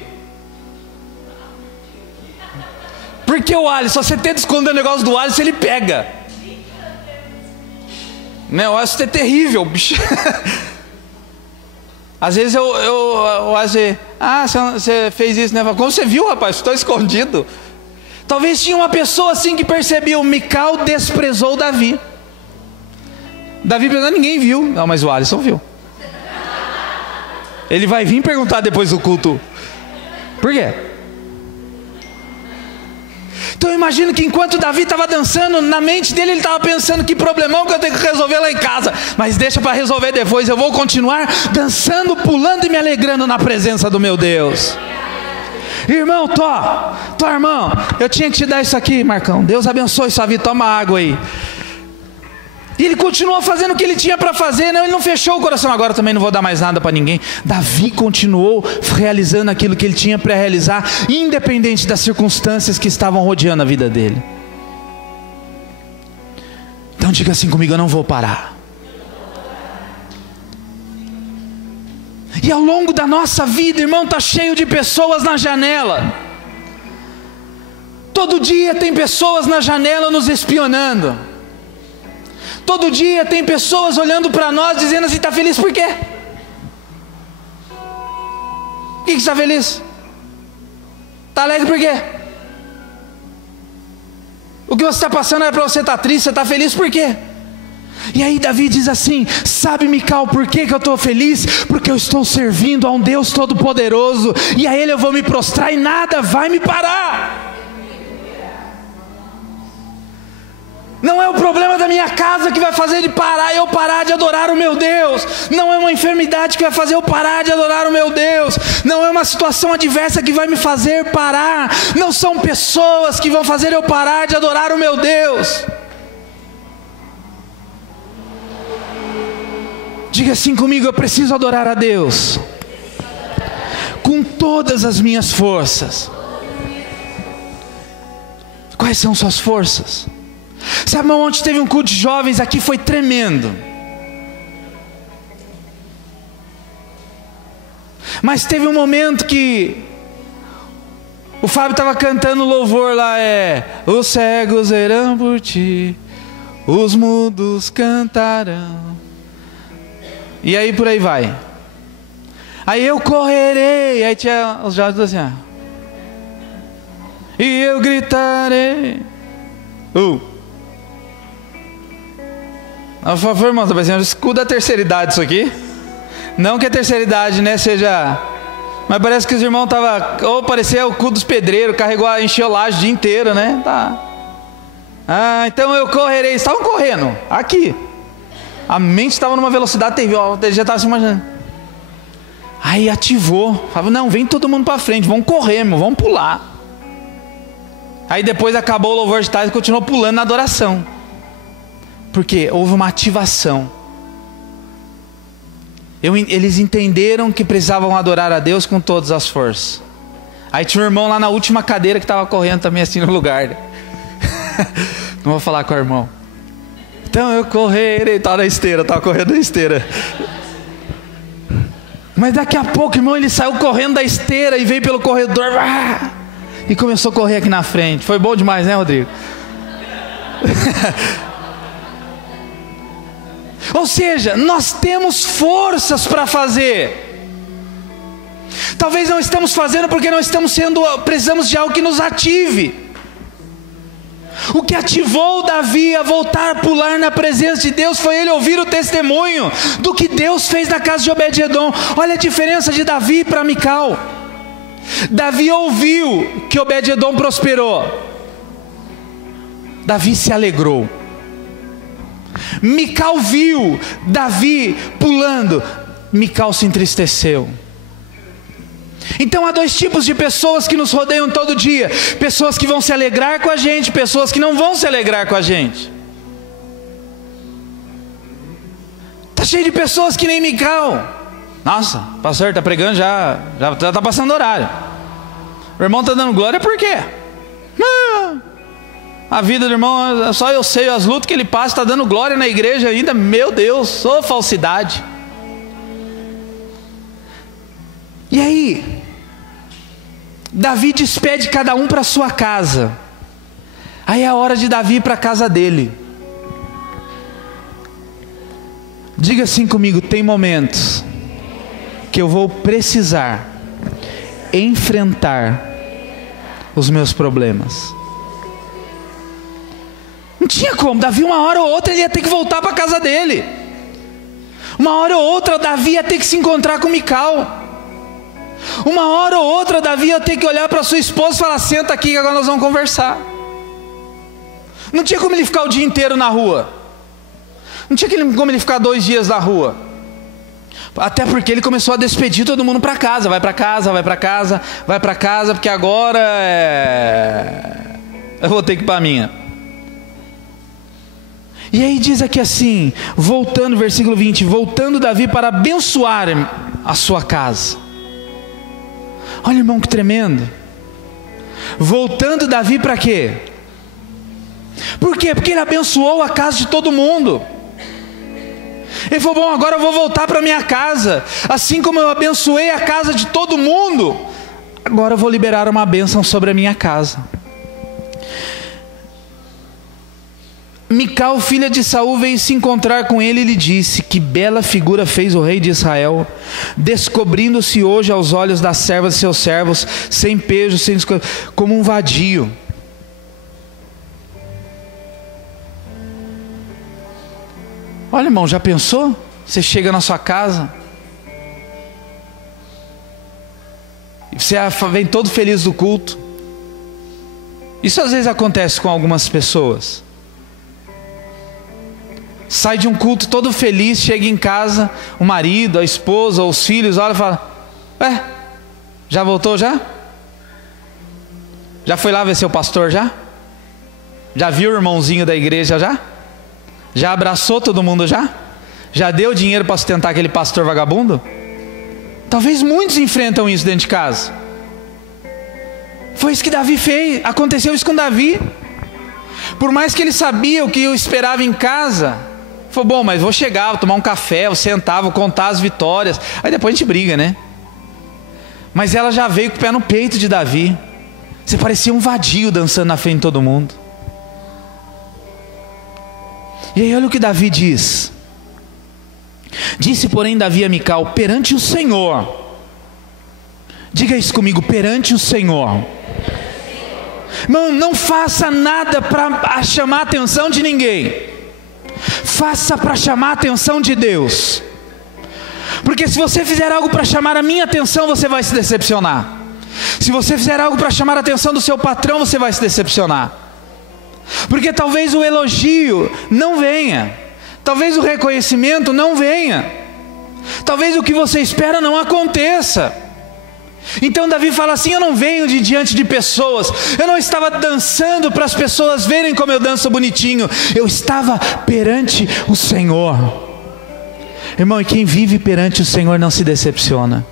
Porque o Alisson, se você tenta esconder o negócio do Alisson, ele pega. Né? O Alisson é terrível, bicho. Às vezes eu acho, você fez isso, né? Como você viu, rapaz? Estou escondido. Talvez tinha uma pessoa assim que percebeu. Mical desprezou Davi. Davi pensou: ninguém viu. Não, mas o Alisson viu. Ele vai vir perguntar depois do culto. Por quê? Então eu imagino que enquanto Davi estava dançando, na mente dele ele estava pensando: que problemão que eu tenho que resolver lá em casa, mas deixa para resolver depois, eu vou continuar dançando, pulando e me alegrando na presença do meu Deus. Irmão, irmão, eu tinha que te dar isso aqui, Marcão, Deus abençoe sua vida, toma água aí. E ele continuou fazendo o que ele tinha para fazer, não, ele não fechou o coração: agora também não vou dar mais nada para ninguém. Davi continuou realizando aquilo que ele tinha para realizar, independente das circunstâncias que estavam rodeando a vida dele. Então diga assim comigo: eu não vou parar. E ao longo da nossa vida, irmão, está cheio de pessoas na janela. Todo dia tem pessoas na janela nos espionando. Todo dia tem pessoas olhando para nós dizendo assim: está feliz por quê? Por que está feliz? Está alegre por quê? O que você está passando é para você estar triste, você está feliz por quê? E aí Davi diz assim: sabe, Mical, por que eu estou feliz? Porque eu estou servindo a um Deus Todo-Poderoso, e a Ele eu vou me prostrar e nada vai me parar. Não é o problema da minha casa que vai fazer eu parar de adorar o meu Deus. Não é uma enfermidade que vai fazer eu parar de adorar o meu Deus. Não é uma situação adversa que vai me fazer parar. Não são pessoas que vão fazer eu parar de adorar o meu Deus. Diga assim comigo: eu preciso adorar a Deus com todas as minhas forças. Quais são suas forças? Sabe, irmão, ontem teve um culto de jovens aqui, foi tremendo. Mas teve um momento que o Fábio estava cantando louvor lá, os cegos verão por ti, os mudos cantarão. E aí por aí vai. Aí eu correrei. Aí tinha os jovens assim, e eu gritarei. Por favor, irmão, está parecendo escudo da terceira idade isso aqui. Não que a terceira idade, né, seja... Mas parece que os irmãos estavam... Ou parecia o cu dos pedreiros, encheu laje o dia inteiro, né? Tá. Então eu correrei. Eles estavam correndo, aqui. A mente estava numa velocidade terrível. Ele já estava se imaginando. Aí ativou. Falava: não, vem todo mundo para frente, vamos correr, meu, vamos pular. Aí depois acabou o louvor de tarde e continuou pulando na adoração. Porque houve uma ativação. Eles entenderam que precisavam adorar a Deus com todas as forças. Aí tinha um irmão lá na última cadeira que estava correndo também assim no lugar. Não vou falar com o irmão. Então eu correrei, estava na esteira, estava correndo na esteira. Mas daqui a pouco, irmão, ele saiu correndo da esteira e veio pelo corredor e começou a correr aqui na frente. Foi bom demais, né, Rodrigo? Ou seja, nós temos forças para fazer. Talvez não estamos fazendo porque não estamos precisamos de algo que nos ative. O que ativou Davi a voltar a pular na presença de Deus foi ele ouvir o testemunho do que Deus fez na casa de Obed-edom. Olha a diferença de Davi para Mical. Davi ouviu que Obed-edom prosperou. Davi se alegrou. Mical viu Davi pulando. Mical se entristeceu. Então há dois tipos de pessoas que nos rodeiam todo dia: pessoas que vão se alegrar com a gente, pessoas que não vão se alegrar com a gente. Está cheio de pessoas que nem Mical. Nossa, o pastor está pregando, já está passando horário. O irmão está dando glória por quê? A vida do irmão, só eu sei as lutas que ele passa, está dando glória na igreja ainda. Meu Deus, sou falsidade. E aí, Davi despede cada um para sua casa. Aí é a hora de Davi ir para a casa dele. Diga assim comigo: tem momentos que eu vou precisar enfrentar os meus problemas. Não tinha como, Davi uma hora ou outra ele ia ter que voltar para a casa dele. Uma hora ou outra Davi ia ter que se encontrar com Mical. Uma hora ou outra Davi ia ter que olhar para sua esposa e falar: senta aqui que agora nós vamos conversar. Não tinha como ele ficar o dia inteiro na rua. Não tinha como ele ficar 2 dias na rua. Até porque ele começou a despedir todo mundo para casa. Vai para casa, vai para casa, vai para casa, porque agora eu vou ter que ir para a minha. E aí diz aqui assim, voltando, versículo 20: voltando Davi para abençoar a sua casa. Olha, irmão, que tremendo. Voltando Davi para quê? Por quê? Porque ele abençoou a casa de todo mundo. Ele falou: bom, agora eu vou voltar para minha casa. Assim como eu abençoei a casa de todo mundo, agora eu vou liberar uma bênção sobre a minha casa. Mical, filha de Saul, veio se encontrar com ele e lhe disse: que bela figura fez o rei de Israel, descobrindo-se hoje aos olhos das servas de seus servos, sem pejo, como um vadio. Olha, irmão, já pensou? Você chega na sua casa e você vem todo feliz do culto. Isso às vezes acontece com algumas pessoas. Sai de um culto todo feliz, chega em casa, o marido, a esposa, os filhos olha e fala: ué, já voltou já? Já foi lá ver seu pastor já? Já viu o irmãozinho da igreja já? Já abraçou todo mundo já? Já deu dinheiro para sustentar aquele pastor vagabundo? Talvez muitos enfrentam isso dentro de casa. Foi isso que Davi fez, aconteceu isso com Davi. Por mais que ele sabia o que eu esperava em casa, falou: bom, mas vou chegar, vou tomar um café, vou sentar, vou contar as vitórias, aí depois a gente briga, né? Mas ela já veio com o pé no peito de Davi. Você parecia um vadio dançando na frente de todo mundo. E aí olha o que Davi diz. Disse, porém, Davi a Mical: perante o Senhor. Diga isso comigo: perante o Senhor. Não faça nada para chamar a atenção de ninguém. Faça para chamar a atenção de Deus. Porque se você fizer algo para chamar a minha atenção, você vai se decepcionar. Se você fizer algo para chamar a atenção do seu patrão, você vai se decepcionar. Porque talvez o elogio não venha, talvez o reconhecimento não venha, talvez o que você espera não aconteça. Então Davi fala assim: eu não venho de diante de pessoas, eu não estava dançando para as pessoas verem como eu danço bonitinho, eu estava perante o Senhor. Irmão, e quem vive perante o Senhor não se decepciona.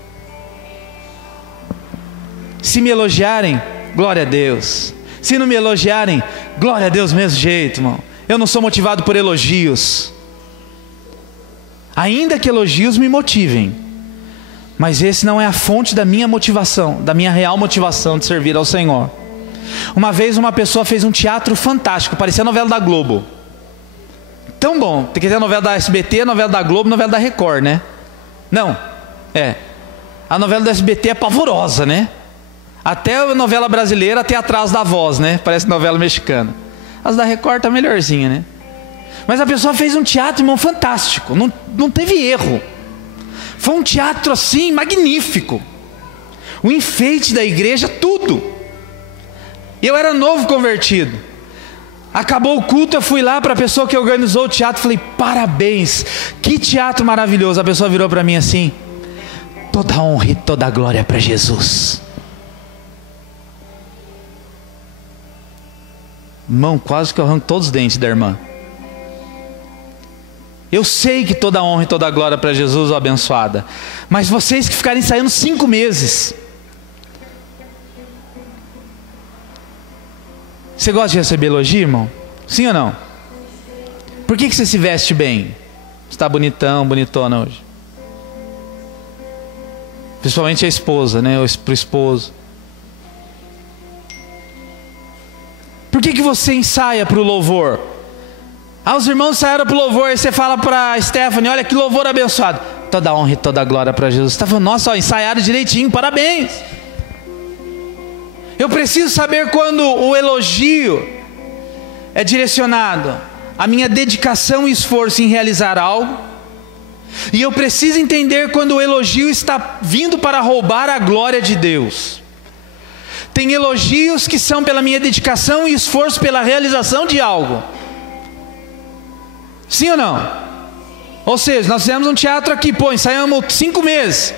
Se me elogiarem, glória a Deus. Se não me elogiarem, glória a Deus do mesmo jeito, irmão. Eu não sou motivado por elogios, ainda que elogios me motivem, mas esse não é a fonte da minha motivação, da minha real motivação de servir ao Senhor. Uma vez uma pessoa fez um teatro fantástico, parecia a novela da Globo. Tão bom, tem que ter a novela da SBT, a novela da Globo, a novela da Record, né? Não, a novela da SBT é pavorosa, né? Até a novela brasileira tem atraso da voz, né? Parece novela mexicana. As da Record tá melhorzinha, né? Mas a pessoa fez um teatro, irmão, fantástico. Não teve erro. Foi um teatro assim, magnífico. O enfeite da igreja, tudo. E eu era novo convertido. Acabou o culto, eu fui lá para a pessoa que organizou o teatro. Falei, parabéns, que teatro maravilhoso. A pessoa virou para mim assim: toda a honra e toda a glória para Jesus. Irmão, quase que eu arranco todos os dentes da irmã. Eu sei que toda a honra e toda a glória para Jesus, ó abençoada. Mas vocês que ficarem ensaiando 5 meses. Você gosta de receber elogio, irmão? Sim ou não? Por que você se veste bem? Você está bonitão, bonitona hoje. Principalmente a esposa, né? Ou pro esposo. Por que você ensaia para o louvor? Os irmãos ensaiaram para o louvor. Aí você fala para Stephanie: olha que louvor abençoado. Toda a honra e toda a glória para Jesus. Você está falando: nossa, ensaiaram direitinho, parabéns. Eu preciso saber quando o elogio é direcionado à minha dedicação e esforço em realizar algo. E eu preciso entender quando o elogio está vindo para roubar a glória de Deus. Tem elogios que são pela minha dedicação e esforço pela realização de algo. Sim ou não? Ou seja, nós fizemos um teatro aqui, ensaiamos 5 meses.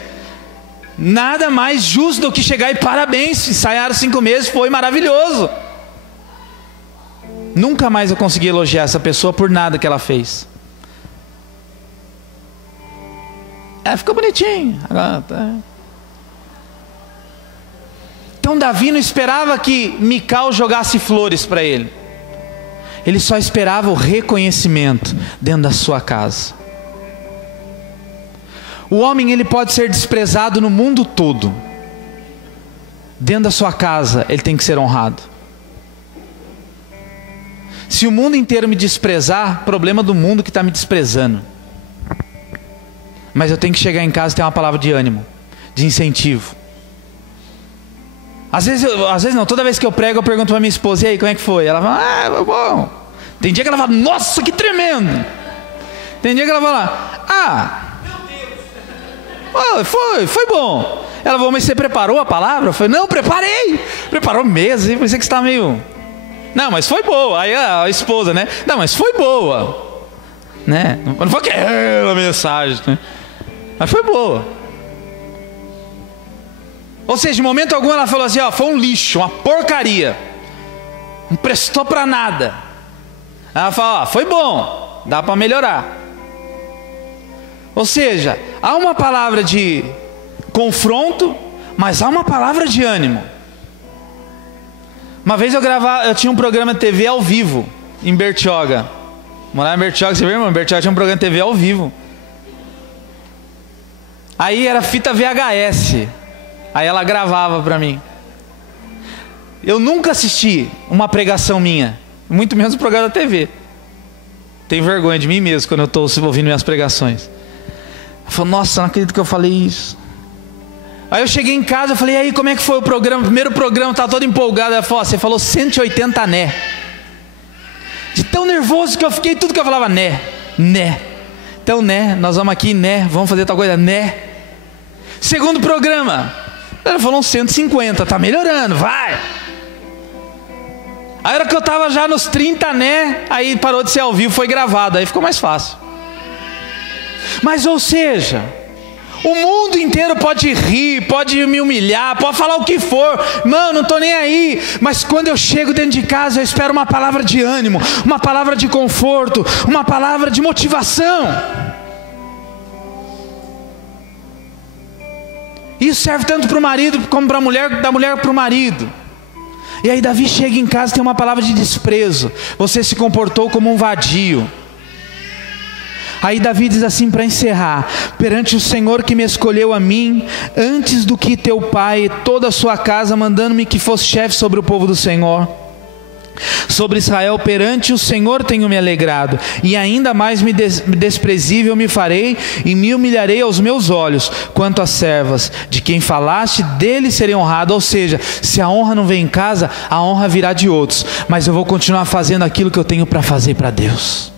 Nada mais justo do que chegar e parabéns, ensaiaram 5 meses, foi maravilhoso. Nunca mais eu consegui elogiar essa pessoa por nada que ela fez. Ficou bonitinho. Agora tá. Então Davi não esperava que Mical jogasse flores para ele. Ele só esperava o reconhecimento dentro da sua casa. O homem, ele pode ser desprezado no mundo todo. Dentro da sua casa, ele tem que ser honrado. Se o mundo inteiro me desprezar, problema do mundo que está me desprezando. Mas eu tenho que chegar em casa e ter uma palavra de ânimo, de incentivo. Às vezes não, toda vez que eu prego, eu pergunto para minha esposa: e aí, como é que foi? Ela fala: foi bom. Tem dia que ela fala: nossa, que tremendo. Tem dia que ela fala: foi bom. Ela falou: mas você preparou a palavra? Eu falei: não, preparei. Preparou mesmo, hein? Pensei que você está meio... Não, mas foi boa. Aí a esposa, né? Não, mas foi boa, né? Não foi aquela mensagem, né? Mas foi boa. Ou seja, em momento algum ela falou assim: foi um lixo, uma porcaria, não prestou para nada. Ela fala: foi bom, dá para melhorar. Ou seja, há uma palavra de confronto, mas há uma palavra de ânimo. Uma vez eu tinha um programa de TV ao vivo em Bertioga. Morava em Bertioga, você viu, irmão? Em Bertioga tinha um programa de TV ao vivo. Aí era fita VHS. Aí ela gravava para mim. Eu nunca assisti uma pregação minha, muito menos um programa da TV. Tenho vergonha de mim mesmo quando eu estou ouvindo minhas pregações. Eu falo: nossa, não acredito que eu falei isso. Aí eu cheguei em casa, eu falei: e aí, como é que foi o programa? O primeiro programa, estava todo empolgado. Ela falou: você falou 180 né. De tão nervoso que eu fiquei, tudo que eu falava: né. Então, né, nós vamos aqui, né, vamos fazer tal coisa, né. Segundo programa, ela falou 150, tá melhorando, vai. Aí era que eu estava já nos 30, né, aí parou de ser ao vivo, foi gravado, aí ficou mais fácil. Mas, ou seja, o mundo inteiro pode rir, pode me humilhar, pode falar o que for, mano, não estou nem aí. Mas quando eu chego dentro de casa, eu espero uma palavra de ânimo, uma palavra de conforto, uma palavra de motivação. Isso serve tanto para o marido como para a mulher, da mulher para o marido. E aí Davi chega em casa e tem uma palavra de desprezo: você se comportou como um vadio. Aí Davi diz assim para encerrar: perante o Senhor que me escolheu a mim, antes do que teu pai e toda a sua casa, mandando-me que fosse chefe sobre o povo do Senhor. Sobre Israel perante o Senhor tenho me alegrado, e ainda mais desprezível me farei, e me humilharei aos meus olhos. Quanto às servas, de quem falaste, deles serei honrado. Ou seja, se a honra não vem em casa, a honra virá de outros, mas eu vou continuar fazendo aquilo que eu tenho para fazer para Deus.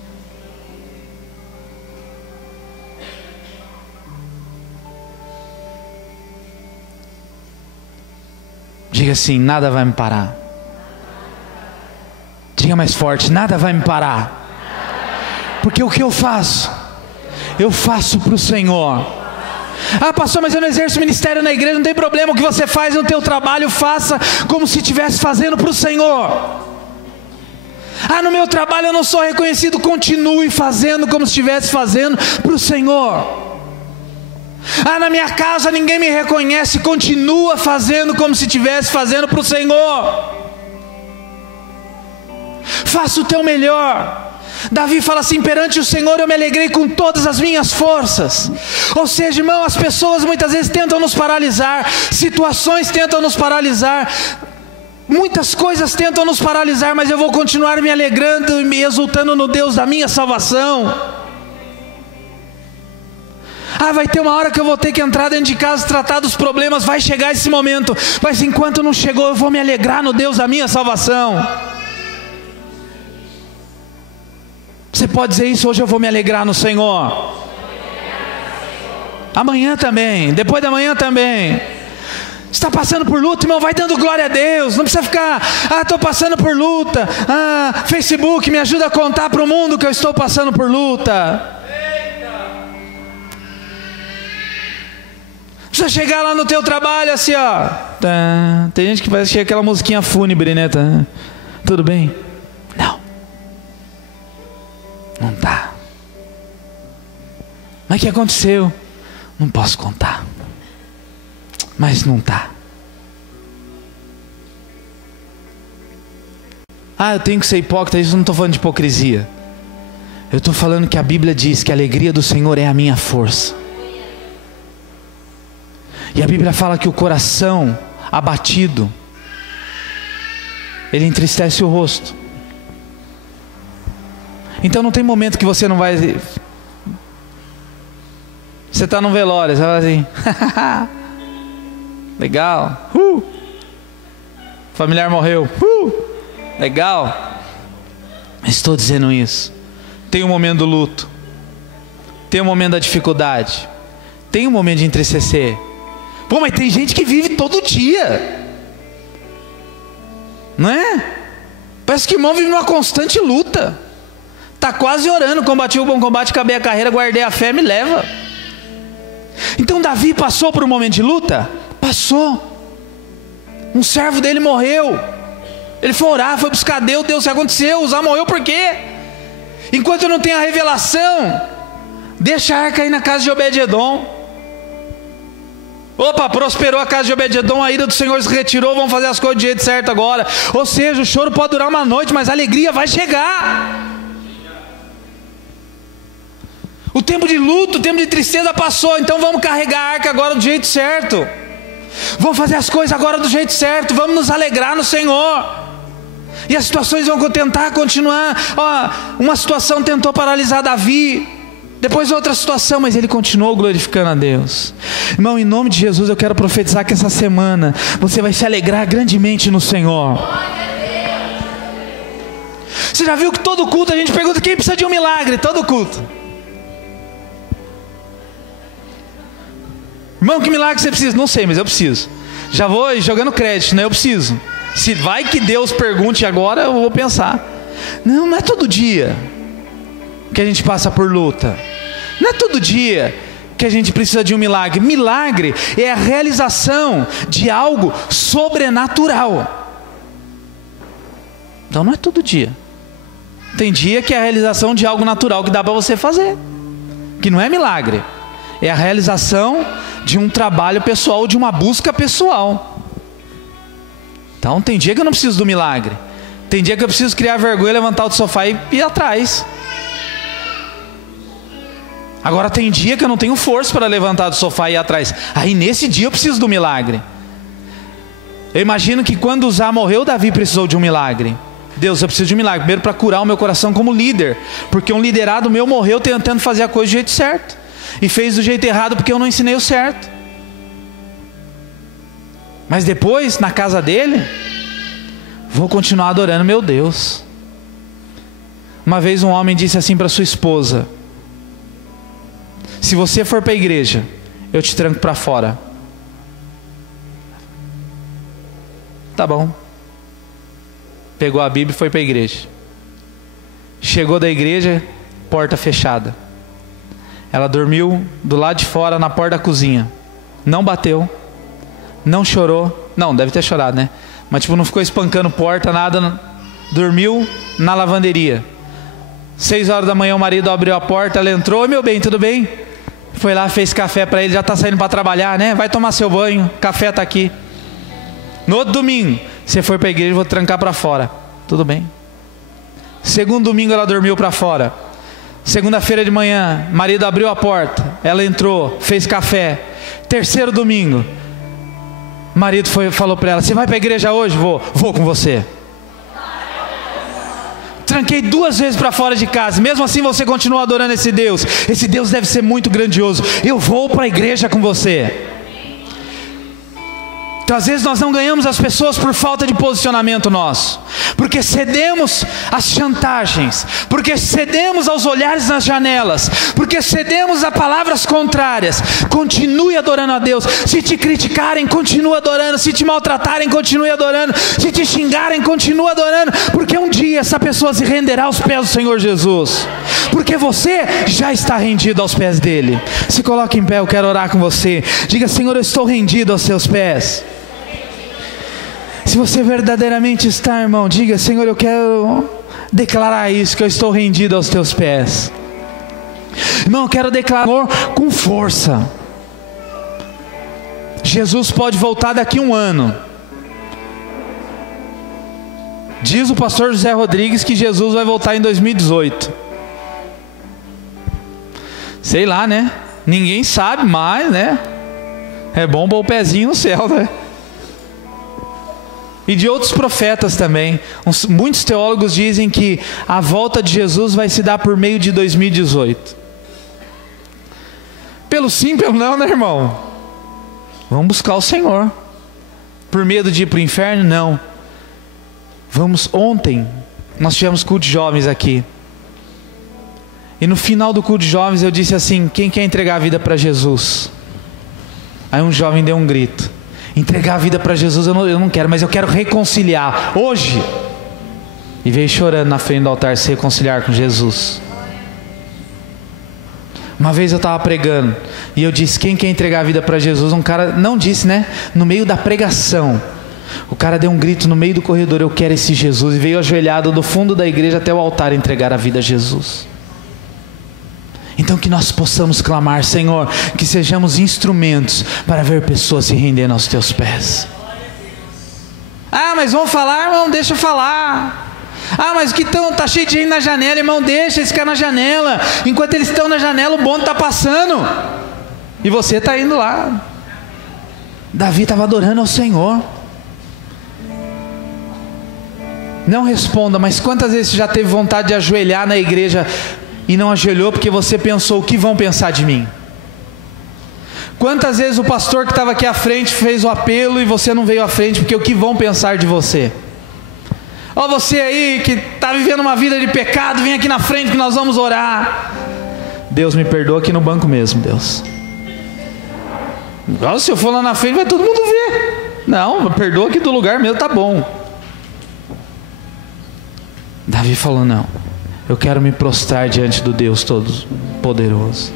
Diga assim: nada vai me parar. Diga mais forte: nada vai me parar. Porque o que eu faço? Eu faço para o Senhor. Ah, pastor, mas eu não exerço ministério na igreja. Não tem problema, o que você faz no teu trabalho, faça como se estivesse fazendo para o Senhor. Ah, no meu trabalho eu não sou reconhecido. Continue fazendo como se estivesse fazendo para o Senhor. Ah, na minha casa ninguém me reconhece. Continua fazendo como se estivesse fazendo para o Senhor. Faça o teu melhor. Davi fala assim: perante o Senhor eu me alegrei com todas as minhas forças. Ou seja, irmão, as pessoas muitas vezes tentam nos paralisar, situações tentam nos paralisar, muitas coisas tentam nos paralisar, mas eu vou continuar me alegrando e me exultando no Deus da minha salvação. Ah, vai ter uma hora que eu vou ter que entrar dentro de casa e tratar dos problemas. Vai chegar esse momento, mas enquanto não chegou, eu vou me alegrar no Deus da minha salvação. Você pode dizer isso: hoje eu vou me alegrar no Senhor. Amanhã também, depois da manhã também. Está passando por luta, irmão, vai dando glória a Deus. Não precisa ficar: ah, estou passando por luta. Ah, Facebook me ajuda a contar para o mundo que eu estou passando por luta. Precisa chegar lá no teu trabalho assim, ó. Tá. Tem gente que parece que é aquela musiquinha fúnebre, né? Tá. Tudo bem? Não. Não tá. Mas o que aconteceu? Não posso contar. Mas não tá. Ah, eu tenho que ser hipócrita. Isso eu não estou falando de hipocrisia. Eu estou falando que a Bíblia diz que a alegria do Senhor é a minha força. E a Bíblia fala que o coração abatido, ele entristece o rosto. Então não tem momento que você não vai... Você está num velório, você vai assim... Legal. Familiar morreu. Legal. Estou dizendo isso. Tem um momento do luto. Tem um momento da dificuldade. Tem um momento de entristecer. Pô, mas tem gente que vive todo dia, não é? Parece que o irmão vive numa constante luta. Está quase orando: combati o bom combate, acabei a carreira, guardei a fé, me leva. Então Davi passou por um momento de luta? Passou. Um servo dele morreu. Ele foi orar, foi buscar Deus. Deus, o que aconteceu? Uzá morreu por quê? Enquanto eu não tenho a revelação, deixa a arca aí na casa de Obed-edom. Opa, prosperou a casa de Obed-edom, a ira do Senhor se retirou, vamos fazer as coisas do jeito certo agora. Ou seja, o choro pode durar uma noite, mas a alegria vai chegar. O tempo de luto, o tempo de tristeza passou, então vamos carregar a arca agora do jeito certo. Vamos fazer as coisas agora do jeito certo, vamos nos alegrar no Senhor. E as situações vão tentar continuar. Uma situação tentou paralisar Davi, depois outra situação, mas ele continuou glorificando a Deus. Irmão, em nome de Jesus eu quero profetizar que essa semana você vai se alegrar grandemente no Senhor. Você já viu que todo culto a gente pergunta: quem precisa de um milagre? Todo culto. Irmão, que milagre você precisa? Não sei, mas eu preciso. Já vou jogando crédito, né? Eu preciso. Se vai que Deus pergunte agora, eu vou pensar. Não é todo dia que a gente passa por luta. Não é todo dia que a gente precisa de um milagre. Milagre é a realização de algo sobrenatural. Então não é todo dia. Tem dia que é a realização de algo natural que dá para você fazer, que não é milagre. É a realização de um trabalho pessoal, de uma busca pessoal. Então tem dia que eu não preciso do milagre. Tem dia que eu preciso criar vergonha, levantar do sofá e ir atrás. Agora tem dia que eu não tenho força para levantar do sofá e ir atrás. Aí nesse dia eu preciso do milagre. Eu imagino que quando Uzá morreu, Davi precisou de um milagre. Deus, eu preciso de um milagre. Primeiro para curar o meu coração como líder, porque um liderado meu morreu tentando fazer a coisa do jeito certo, e fez do jeito errado porque eu não ensinei o certo. Mas depois, na casa dele, vou continuar adorando meu Deus. Uma vez um homem disse assim para sua esposa: se você for para a igreja, eu te tranco para fora. Tá bom. Pegou a Bíblia e foi para a igreja. Chegou da igreja, porta fechada. Ela dormiu do lado de fora, na porta da cozinha. Não bateu, não chorou. Não, deve ter chorado, né? Mas tipo, não ficou espancando porta, nada. Dormiu na lavanderia. 6 horas da manhã o marido abriu a porta, ela entrou: oi meu bem, tudo bem? Foi lá, fez café para ele, já está saindo para trabalhar, né? Vai tomar seu banho, café está aqui. No outro domingo, você foi para a igreja, vou trancar para fora. Tudo bem. Segundo domingo ela dormiu para fora. Segunda-feira de manhã, marido abriu a porta, ela entrou, fez café. Terceiro domingo, marido falou para ela: você vai para a igreja hoje? Vou com você. Tranquei 2 vezes para fora de casa. Mesmo assim você continua adorando esse Deus. Esse Deus deve ser muito grandioso. Eu vou para a igreja com você. Então às vezes nós não ganhamos as pessoas por falta de posicionamento nosso, porque cedemos às chantagens, porque cedemos aos olhares nas janelas, porque cedemos a palavras contrárias. Continue adorando a Deus. Se te criticarem, continue adorando. Se te maltratarem, continue adorando. Se te xingarem, continue adorando, porque um dia essa pessoa se renderá aos pés do Senhor Jesus, porque você já está rendido aos pés dele. Se coloque em pé, eu quero orar com você. Diga: Senhor, eu estou rendido aos seus pés. Se você verdadeiramente está, irmão, diga: Senhor, eu quero declarar isso, que eu estou rendido aos teus pés. Irmão, eu quero declarar com força. Jesus pode voltar daqui a 1 ano. Diz o pastor José Rodrigues que Jesus vai voltar em 2018. Sei lá, né? Ninguém sabe mais, né? É bom pôr o pezinho no céu, né? E de outros profetas também. Muitos teólogos dizem que a volta de Jesus vai se dar por meio de 2018. Pelo sim, pelo não, né, irmão? Vamos buscar o Senhor. Por medo de ir para o inferno? Não. Ontem nós tivemos culto de jovens aqui. E no final do culto de jovens eu disse assim: quem quer entregar a vida para Jesus? Aí um jovem deu um grito: entregar a vida para Jesus eu não quero, mas eu quero reconciliar hoje. E veio chorando na frente do altar se reconciliar com Jesus. Uma vez eu estava pregando e eu disse: quem quer entregar a vida para Jesus? Um cara, não disse, né? No meio da pregação, o cara deu um grito no meio do corredor: eu quero esse Jesus. E veio ajoelhado do fundo da igreja até o altar entregar a vida a Jesus. Então que nós possamos clamar: Senhor, que sejamos instrumentos para ver pessoas se rendendo aos teus pés. Ah, mas vamos falar, irmão, deixa eu falar. Ah, mas que tá cheio de gente na janela, irmão, deixa eles ficar na janela. Enquanto eles estão na janela, o bonde está passando e você está indo lá. Davi estava adorando ao Senhor. Não responda, mas quantas vezes você já teve vontade de ajoelhar na igreja e não ajoelhou porque você pensou: o que vão pensar de mim? Quantas vezes o pastor que estava aqui à frente fez o apelo e você não veio à frente porque o que vão pensar de você? Ó, você aí que está vivendo uma vida de pecado, vem aqui na frente que nós vamos orar. Deus me perdoa, aqui no banco mesmo, Deus. Agora, se eu for lá na frente vai todo mundo ver. Não, perdoa aqui do lugar mesmo, tá bom. Davi falou: não, eu quero me prostrar diante do Deus Todo-Poderoso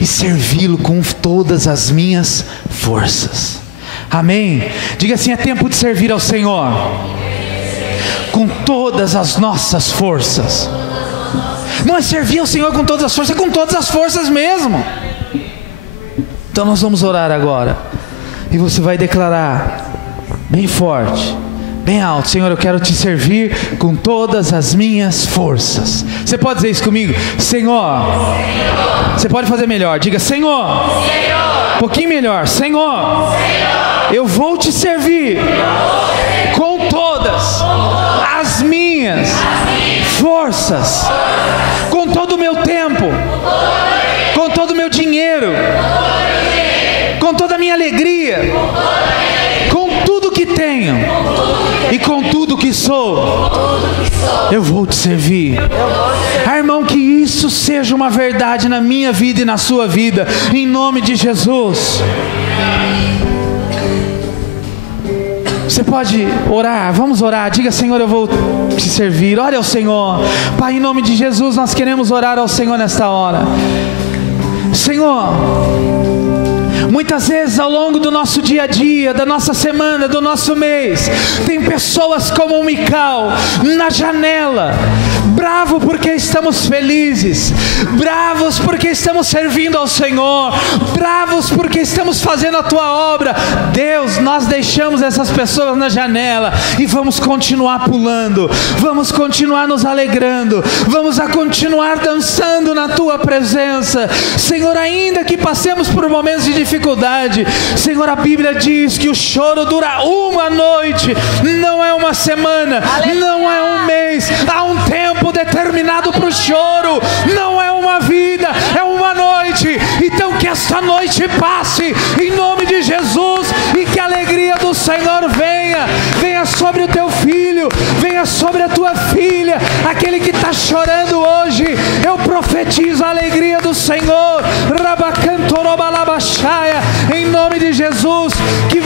e servi-lo com todas as minhas forças. Amém? Diga assim: é tempo de servir ao Senhor com todas as nossas forças. Não é servir ao Senhor com todas as forças, é com todas as forças mesmo. Então nós vamos orar agora e você vai declarar bem forte, bem alto: Senhor, eu quero te servir com todas as minhas forças. Você pode dizer isso comigo? Senhor. Você pode fazer melhor, diga: Senhor. Um pouquinho melhor: Senhor, eu vou te servir com todas as minhas minhas forças, com todo o meu tempo, com todo o meu dinheiro, com toda a minha alegria, com tudo que tenho e com tudo que sou, eu vou te servir. Irmão, que isso seja uma verdade na minha vida e na sua vida, em nome de Jesus. Você pode orar, vamos orar. Diga: Senhor, eu vou te servir. Ore ao Senhor. Pai, em nome de Jesus, nós queremos orar ao Senhor nesta hora. Senhor, muitas vezes ao longo do nosso dia a dia, da nossa semana, do nosso mês, tem pessoas como o Mical na janela, bravo porque estamos felizes, bravos porque estamos servindo ao Senhor, bravos porque estamos fazendo a Tua obra. Deus, nós deixamos essas pessoas na janela e vamos continuar pulando, vamos continuar nos alegrando, vamos continuar dançando na Tua presença. Senhor, ainda que passemos por momentos de dificuldade, Senhor, a Bíblia diz que o choro dura uma noite, não é uma semana, não é um mês, há um tempo determinado para o choro, não é uma vida, é uma noite. Então que esta noite passe em nome de Jesus e que a alegria do Senhor venha sobre o teu filho, venha sobre a tua filha, aquele que está chorando hoje. Eu profetizo a alegria do Senhor, em nome de Jesus, que